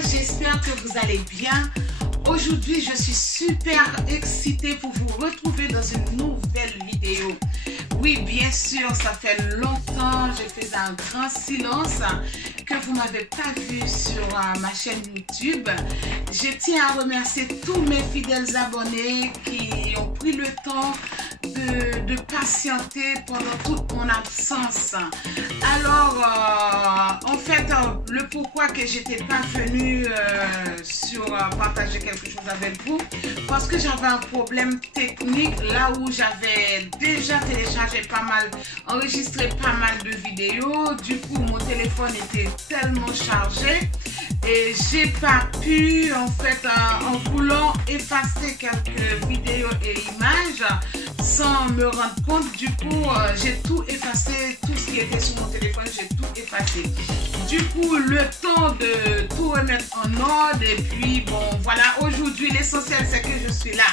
j'espère que vous allez bien. Aujourd'hui, je suis super excitée pour vous retrouver dans une nouvelle vidéo. Oui, bien sûr, ça fait longtemps, j'ai fait un grand silence que vous m'avez pas vu sur ma chaîne YouTube. Je tiens à remercier tous mes fidèles abonnés qui ont pris le temps de patienter pendant toute mon absence. Alors, en fait, le pourquoi que j'étais pas venue sur partager quelque chose avec vous, parce que j'avais un problème technique là où j'avais déjà téléchargé enregistré pas mal de vidéos. Du coup, mon téléphone était tellement chargé et j'ai pas pu, en fait, en voulant effacer quelques vidéos et images sans me rendre compte. Du coup, j'ai tout effacé, tout ce qui était sur mon téléphone, j'ai tout effacé. Du coup, le temps de tout remettre en ordre. Et puis, bon, voilà, aujourd'hui, l'essentiel, c'est que je suis là.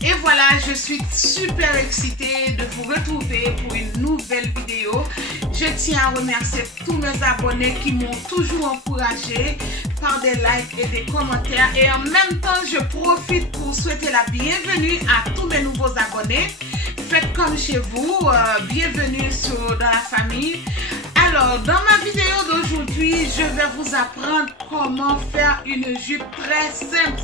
Et voilà, je suis super excitée de vous retrouver pour une nouvelle vidéo. Je tiens à remercier tous mes abonnés qui m'ont toujours encouragé par des likes et des commentaires. Et en même temps, je profite pour souhaiter la bienvenue à tous mes nouveaux abonnés. Faites comme chez vous, bienvenue dans la famille. Alors, dans ma vidéo d'aujourd'hui, je vais vous apprendre comment faire une jupe très simple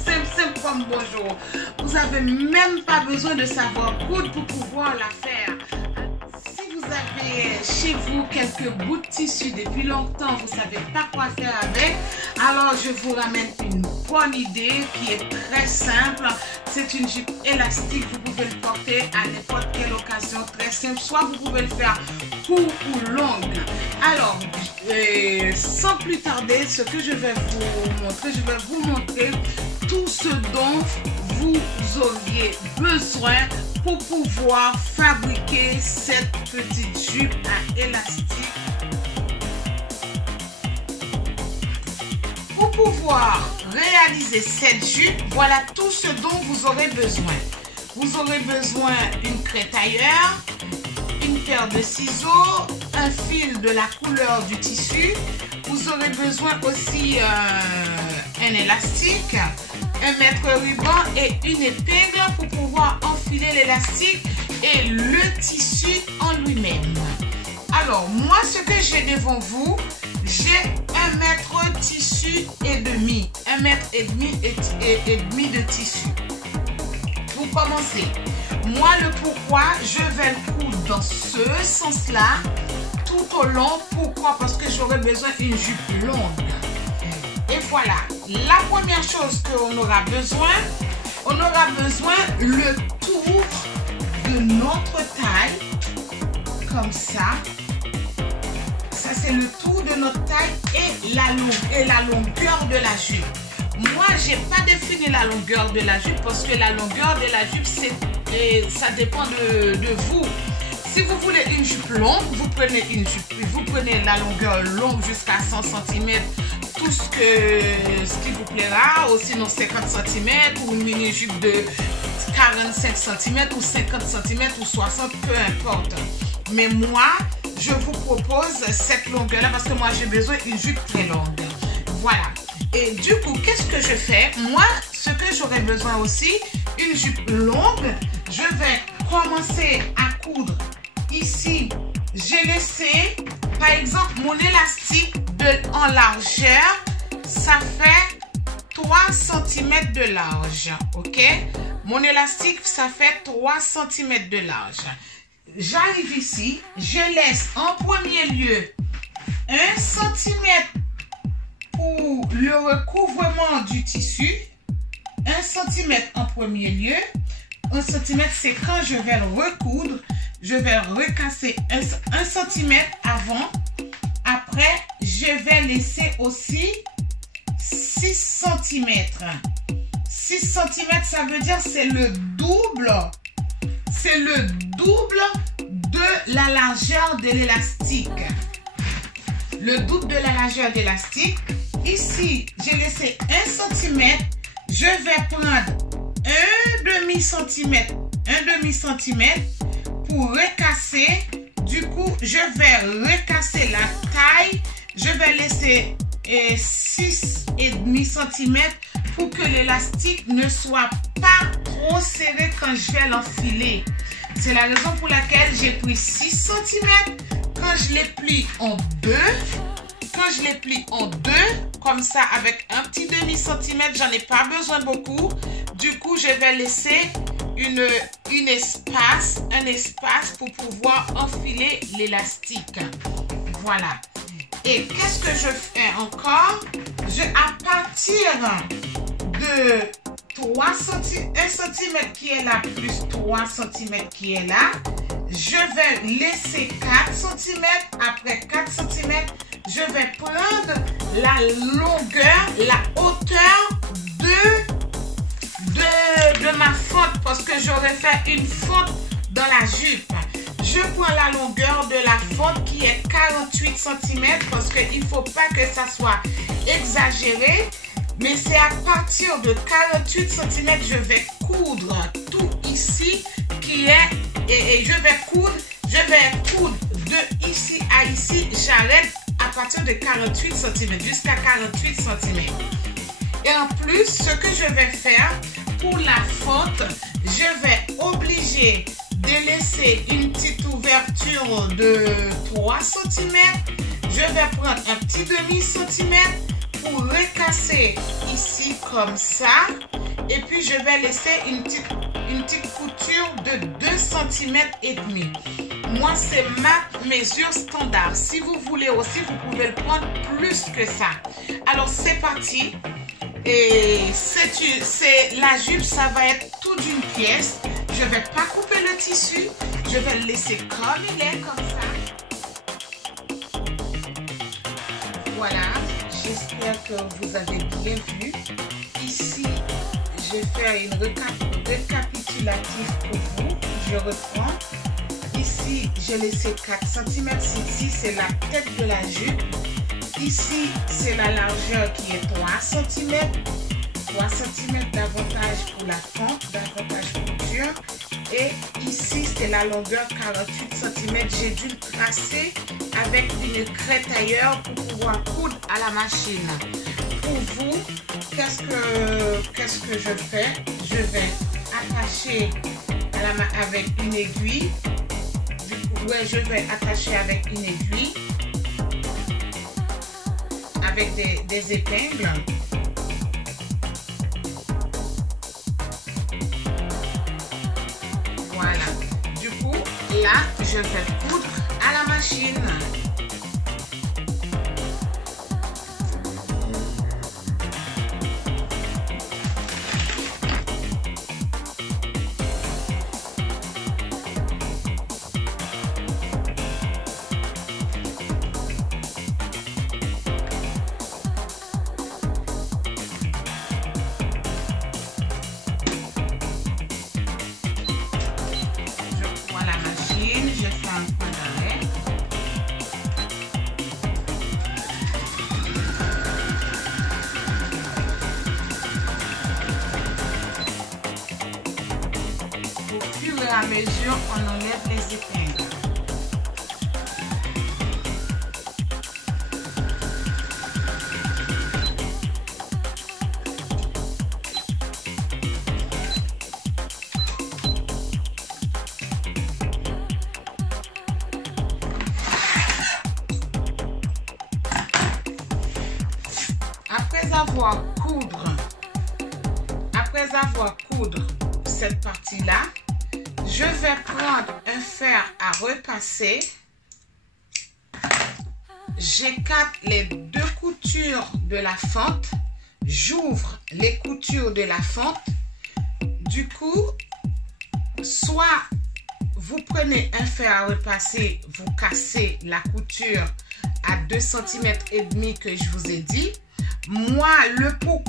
comme bonjour. Vous n'avez même pas besoin de savoir coudre pour pouvoir la faire. Si vous avez chez vous quelques bouts de tissu depuis longtemps, vous ne savez pas quoi faire avec, alors je vous ramène une bonne idée qui est très simple. C'est une jupe élastique, vous pouvez le porter à n'importe quelle occasion, très simple. Soit vous pouvez le faire court ou longue. Alors, sans plus tarder, ce que je vais vous montrer tout ce dont vous auriez besoin pour pouvoir fabriquer cette petite jupe à élastique. Pour pouvoir réaliser cette jupe, voilà tout ce dont vous aurez besoin. Vous aurez besoin d'une crétailleur, une paire de ciseaux, un fil de la couleur du tissu. Vous aurez besoin aussi un élastique, un mètre-ruban et une épingle pour pouvoir enfiler l'élastique et le tissu en lui-même. Alors, moi, ce que j'ai devant vous, j'ai 1 mètre tissu et demi, 1 mètre et demi de tissu. Pour commencer, moi le pourquoi, je vais le coudre dans ce sens-là tout au long. Pourquoi? Parce que j'aurai besoin d'une jupe longue. Et voilà, la première chose qu'on aura besoin, le tour de notre taille, comme ça. Ça, c'est le tour de notre taille et la longueur de la jupe. Moi, j'ai pas défini la longueur de la jupe parce que la longueur de la jupe, ça dépend de vous. Si vous voulez une jupe longue, vous prenez la longueur longue jusqu'à 100 cm, tout ce qui vous plaira, ou sinon 50 cm, ou une mini-jupe de 45 cm, ou 50 cm, ou 60, peu importe. Mais moi, je vous propose cette longueur-là parce que moi, j'ai besoin d'une jupe très longue. Voilà. Et du coup, qu'est-ce que je fais? Moi, ce que j'aurais besoin aussi, une jupe longue, je vais commencer à coudre. Ici, j'ai laissé, par exemple, mon élastique en largeur, ça fait 3 cm de large, ok? Mon élastique, ça fait 3 cm de large. J'arrive ici, je laisse en premier lieu 1 cm pour le recouvrement du tissu. 1 cm en premier lieu. 1 cm, c'est quand je vais le recoudre. Je vais recasser 1 cm avant. Après, je vais laisser aussi 6 cm. 6 cm, ça veut dire c'est le double. C'est le double de la largeur de l'élastique. Le double de la largeur d'élastique. Ici, j'ai laissé 1 cm. Je vais prendre un demi centimètre pour recasser. Du coup, je vais recasser la taille. Je vais laisser 6,5 cm pour que l'élastique ne soit pas trop serré quand je vais l'enfiler. C'est la raison pour laquelle j'ai pris 6 cm. Quand je les plie en deux, comme ça avec un petit demi-centimètre, j'en ai pas besoin beaucoup. Du coup, je vais laisser un espace pour pouvoir enfiler l'élastique. Voilà. Et qu'est-ce que je fais encore? À partir de 1 cm qui est là, plus 3 cm qui est là, je vais laisser 4 cm. Après 4 cm, je vais prendre la longueur, la hauteur de ma fente parce que j'aurais fait une fente dans la jupe. Je prends la longueur de la fente qui est 48 cm parce qu'il ne faut pas que ça soit exagéré. Mais c'est à partir de 48 cm, je vais coudre tout ici qui est, et je vais coudre de ici à ici. J'arrête à partir de 48 cm jusqu'à 48 cm. Et en plus, ce que je vais faire pour la fente, je vais obliger de laisser une petite ouverture de 3 cm. Je vais prendre un petit demi-centimètre pour recasser ici comme ça. Et puis, je vais laisser une petite couture de 2 cm et demi. Moi, c'est ma mesure standard. Si vous voulez aussi, vous pouvez le prendre plus que ça. Alors, c'est parti. Et la jupe, ça va être toute une pièce. Je ne vais pas couper le tissu. Je vais le laisser comme il est, comme ça. Voilà. J'espère que vous avez bien vu. Ici, je vais faire une récapitulative pour vous. Je reprends. Ici, j'ai laissé 4 cm. Ici, c'est la tête de la jupe. Ici, c'est la largeur qui est 3 cm. 3 cm d'avantage pour la fente, d'avantage couture. Et ici, c'est la longueur 48 cm. J'ai dû le tracer avec une craie tailleur pour pouvoir coudre à la machine. Pour vous, qu'est-ce que je fais? Je vais attacher avec une aiguille. Je vais attacher avec une aiguille, avec des épingles. Voilà. Du coup, là, je vais coudre à la machine. À mesure, on enlève les épingles. Après avoir coudre cette partie-là, je vais prendre un fer à repasser. J'écarte les deux coutures de la fente. J'ouvre les coutures de la fente. Du coup, soit vous prenez un fer à repasser, vous cassez la couture à 2 cm et demi que je vous ai dit. Moi, le pot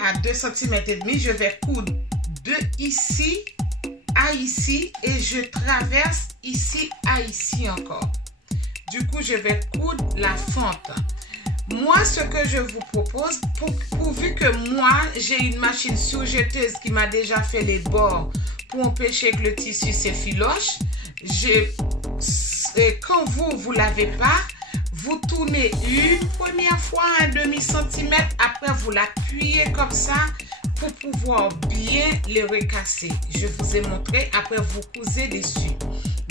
à 2 cm et demi, je vais coudre de ici à ici et je traverse ici à ici encore. Du coup, je vais coudre la fente. Moi, ce que je vous propose, pourvu que moi, j'ai une machine surjetteuse qui m'a déjà fait les bords pour empêcher que le tissu s'effiloche, quand vous ne l'avez pas, Vous tournez une première fois un demi-centimètre, après vous l'appuyez comme ça pour pouvoir bien les recasser. Je vous ai montré, après vous cousez dessus.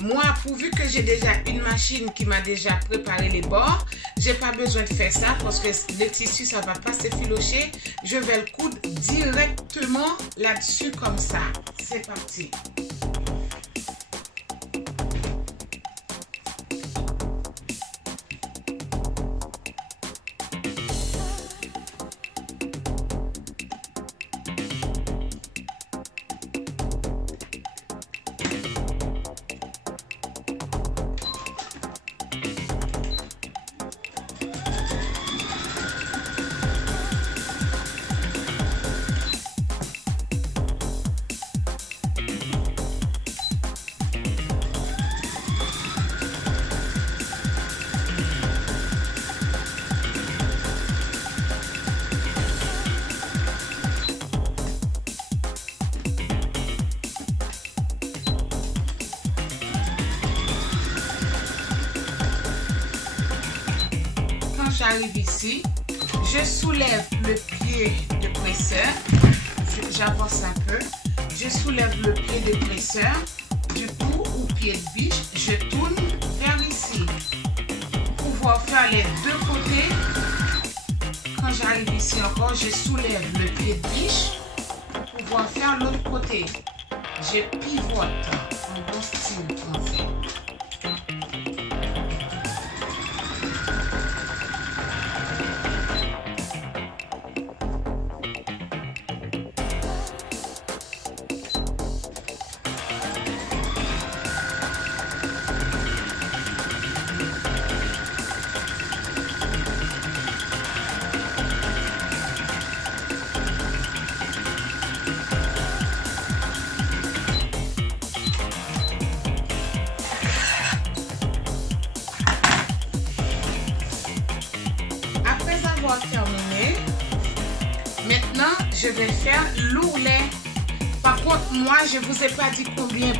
Moi, pourvu que j'ai déjà une machine qui m'a déjà préparé les bords, j'ai pas besoin de faire ça parce que le tissu, ça va pas s'effilocher. Je vais le coudre directement là-dessus comme ça. C'est parti. J'arrive ici, je soulève le pied de presseur, j'avance un peu, je soulève le pied de presseur, du coup au pied de biche, je tourne vers ici, pour pouvoir faire les deux côtés. Quand j'arrive ici encore, je soulève le pied de biche, pour pouvoir faire l'autre côté. Je pivote en bon style français. Terminé. Maintenant, je vais faire l'ourlet. Par contre, moi, je ne vous ai pas dit combien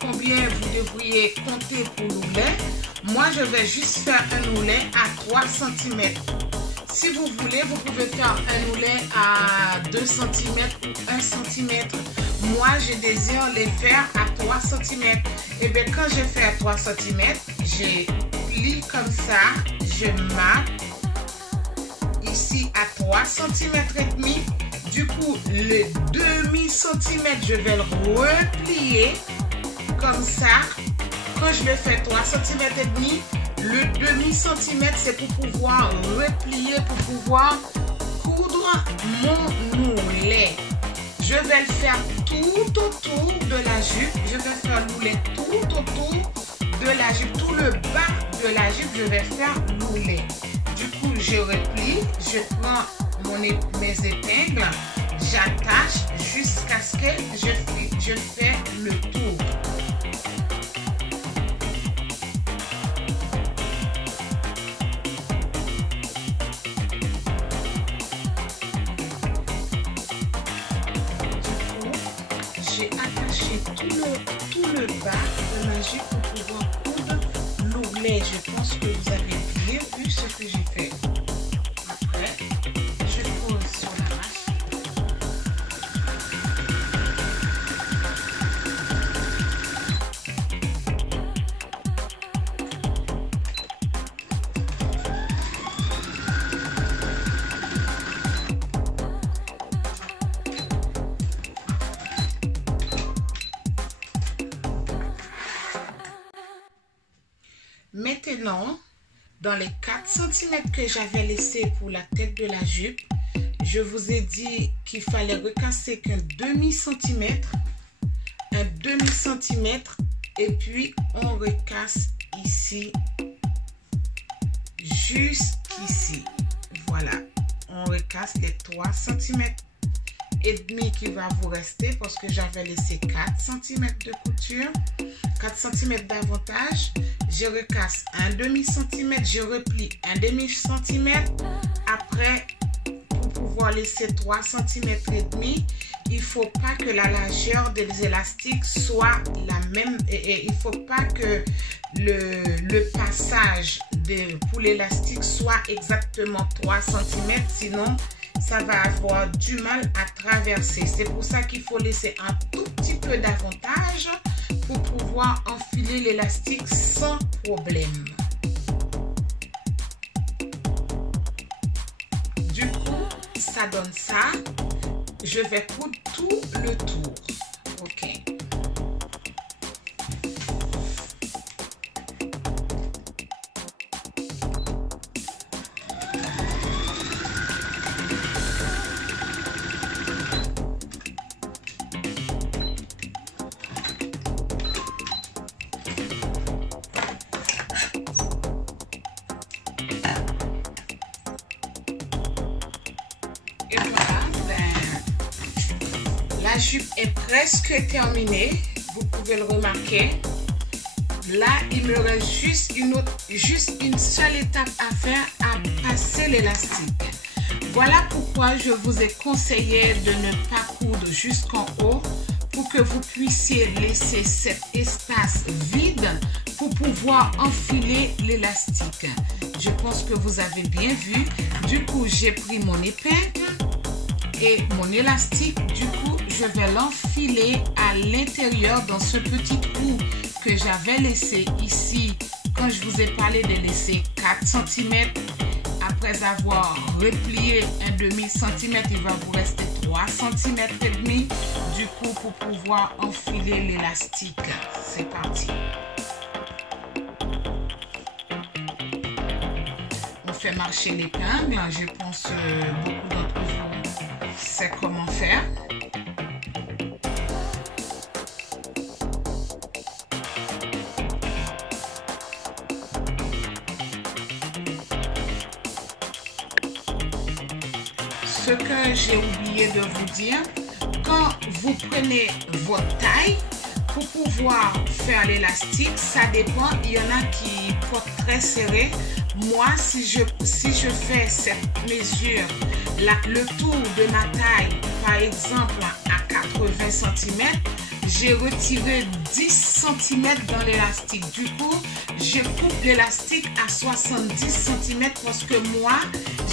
combien vous devriez compter pour l'ourlet. Moi, je vais juste faire un ourlet à 3 cm. Si vous voulez, vous pouvez faire un ourlet à 2 cm ou 1 cm. Moi, je désire les faire à 3 cm. Et bien, quand je fais à 3 cm, je plie comme ça, je marque ici à 3 cm et demi. Du coup, le demi-centimètre, je vais le replier comme ça. Quand je vais faire 3 cm et demi, le demi-centimètre, c'est pour pouvoir replier, pour pouvoir coudre mon ourlet. Je vais le faire tout autour de la jupe. Je vais faire l'ourlet tout autour de la jupe. Tout le bas de la jupe, je vais faire l'ourlet. Du coup, je replie, je prends mes épingles, j'attache jusqu'à ce que je fais le tour. J'ai attaché tout le bas de ma jupe pour pouvoir coudre l'ourlet. Je pense que vous avez bien vu ce que j'ai fait. Après, je pose sur la machine. Maintenant, dans les 4 cm que j'avais laissé pour la tête de la jupe, je vous ai dit qu'il fallait recasser qu'un demi-centimètre, et puis on recasse ici, jusqu'ici. Voilà, on recasse les 3 cm et demi qui va vous rester parce que j'avais laissé 4 cm de couture, 4 cm d'avantage. Je recasse un demi-centimètre, je replie un demi-centimètre. Après, pour pouvoir laisser 3 cm et demi, il ne faut pas que la largeur des élastiques soit la même. Et il ne faut pas que le passage pour l'élastique soit exactement 3 cm, sinon ça va avoir du mal à traverser. C'est pour ça qu'il faut laisser un tout petit peu d'avantage pour pouvoir enfiler l'élastique sans problème. Du coup, ça donne ça. Je vais coudre tout le tour. Ok. La jupe est presque terminée, vous pouvez le remarquer. Là, il me reste juste une seule étape à faire, à passer l'élastique. Voilà pourquoi je vous ai conseillé de ne pas coudre jusqu'en haut pour que vous puissiez laisser cet espace vide pour pouvoir enfiler l'élastique. Je pense que vous avez bien vu. Du coup, j'ai pris mon épingle et mon élastique. Du coup, je vais l'enfiler à l'intérieur dans ce petit trou que j'avais laissé ici quand je vous ai parlé de laisser 4 cm. Après avoir replié un demi-centimètre, il va vous rester 3 cm et demi. Du coup, pour pouvoir enfiler l'élastique. C'est parti. On fait marcher l'épingle. Je pense que beaucoup d'entre vous savent comment faire. Ce que j'ai oublié de vous dire, quand vous prenez votre taille, pour pouvoir faire l'élastique, ça dépend. Il y en a qui portent très serré. Moi, si je fais cette mesure, le tour de ma taille, par exemple à 80 cm, j'ai retiré 10 cm dans l'élastique. Du coup, je coupe l'élastique à 70 cm parce que moi,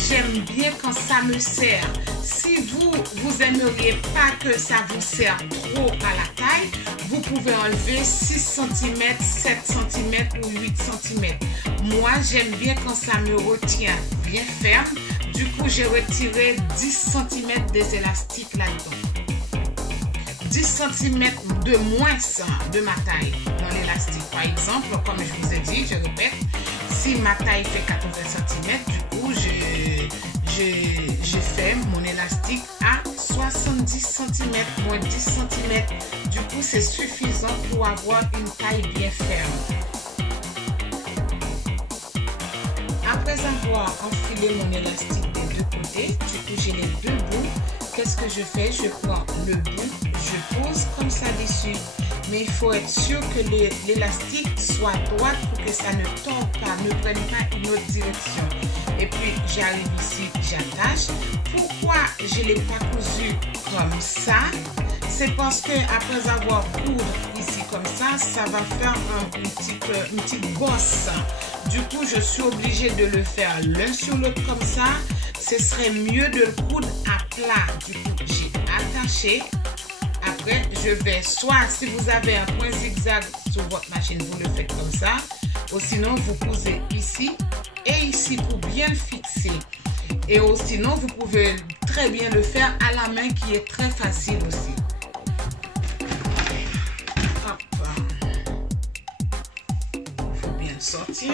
j'aime bien quand ça me serre. Si vous aimeriez pas que ça vous serre trop à la taille, vous pouvez enlever 6 cm, 7 cm ou 8 cm. Moi, j'aime bien quand ça me retient bien ferme. Du coup, j'ai retiré 10 cm des élastiques là-dedans. 10 cm de moins de ma taille dans l'élastique. Par exemple, comme je vous ai dit, je répète, si ma taille fait 80 cm, du coup, je fais mon élastique à 70 cm, moins 10 cm. Du coup, c'est suffisant pour avoir une taille bien ferme. Après avoir enfilé mon élastique des deux côtés, du coup, j'ai les deux bouts. Qu'est-ce que je fais? Je prends le bout, je pose comme ça dessus. Mais il faut être sûr que l'élastique soit droit pour que ça ne tombe pas, ne prenne pas une autre direction. Et puis, j'arrive ici, j'attache. Pourquoi je ne l'ai pas cousu comme ça? C'est parce que après avoir coudre ici comme ça va faire une petite bosse. Du coup, je suis obligée de le faire l'un sur l'autre comme ça. Ce serait mieux de le coudre à plat. Du coup, j'ai attaché. Après, je vais soit, si vous avez un point zigzag sur votre machine, vous le faites comme ça. Ou sinon, vous cousez ici et ici pour bien le fixer. Et sinon, vous pouvez très bien le faire à la main qui est très facile aussi. Hop. Il faut bien le sortir.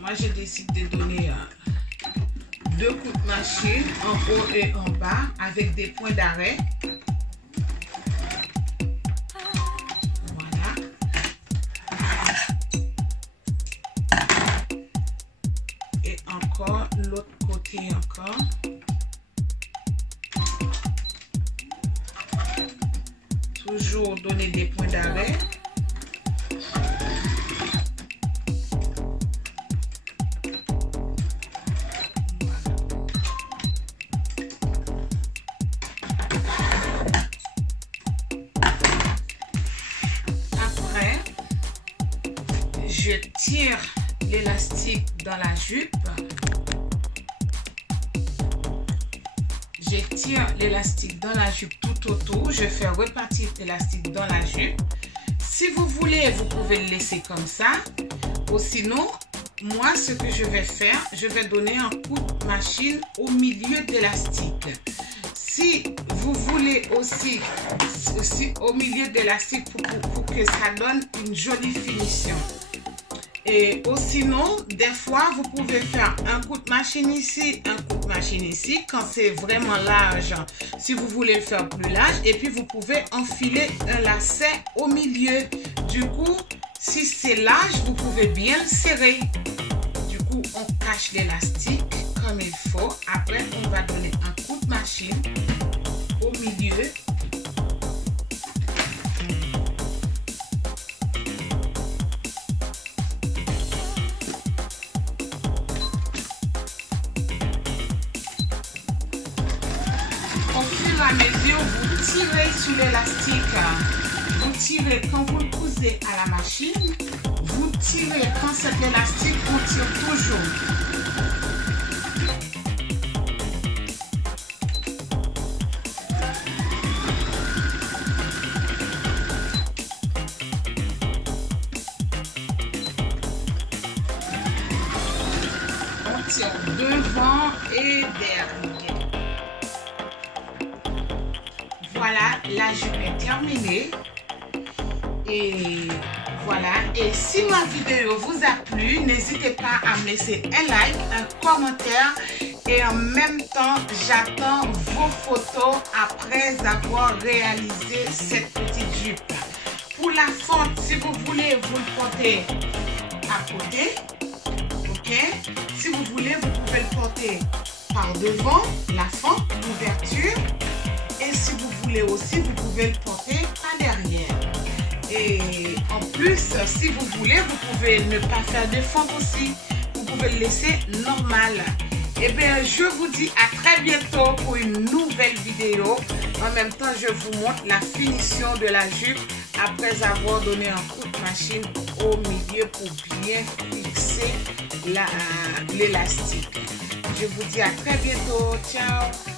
Moi, je décide de donner 2 coups de machine en haut et en bas avec des points d'arrêt. Voilà. Et encore l'autre côté encore. Toujours donner des points d'arrêt. l'élastique dans la jupe. J'étire l'élastique dans la jupe tout autour. Je fais repartir l'élastique dans la jupe. Si vous voulez, vous pouvez le laisser comme ça. Ou sinon, moi, ce que je vais faire, je vais donner un coup de machine au milieu de l'élastique. Si vous voulez aussi au milieu de l'élastique pour que ça donne une jolie finition. Et sinon, des fois, vous pouvez faire un coup de machine ici, un coup de machine ici, quand c'est vraiment large, si vous voulez le faire plus large. Et puis, vous pouvez enfiler un lacet au milieu. Du coup, si c'est large, vous pouvez bien le serrer. Du coup, on cache l'élastique comme il faut. Après, on va donner un coup de machine au milieu. Au fur et à mesure, vous tirez sur l'élastique. Vous tirez quand vous le cousez à la machine. Vous tirez quand cet élastique, on tire toujours. On tire devant et derrière. Voilà, la jupe est terminée. Et voilà. Et si ma vidéo vous a plu, n'hésitez pas à me laisser un like, un commentaire. Et en même temps, j'attends vos photos après avoir réalisé cette petite jupe. Pour la fente, si vous voulez, vous le portez à côté. Ok? Si vous voulez, vous pouvez le porter par devant, la fente, l'ouverture. Et si vous voulez aussi, vous pouvez le porter par derrière. Et en plus, si vous voulez, vous pouvez ne pas faire de fente aussi. Vous pouvez le laisser normal. Et bien, je vous dis à très bientôt pour une nouvelle vidéo. En même temps, je vous montre la finition de la jupe après avoir donné un coup de machine au milieu pour bien fixer l'élastique. Je vous dis à très bientôt. Ciao!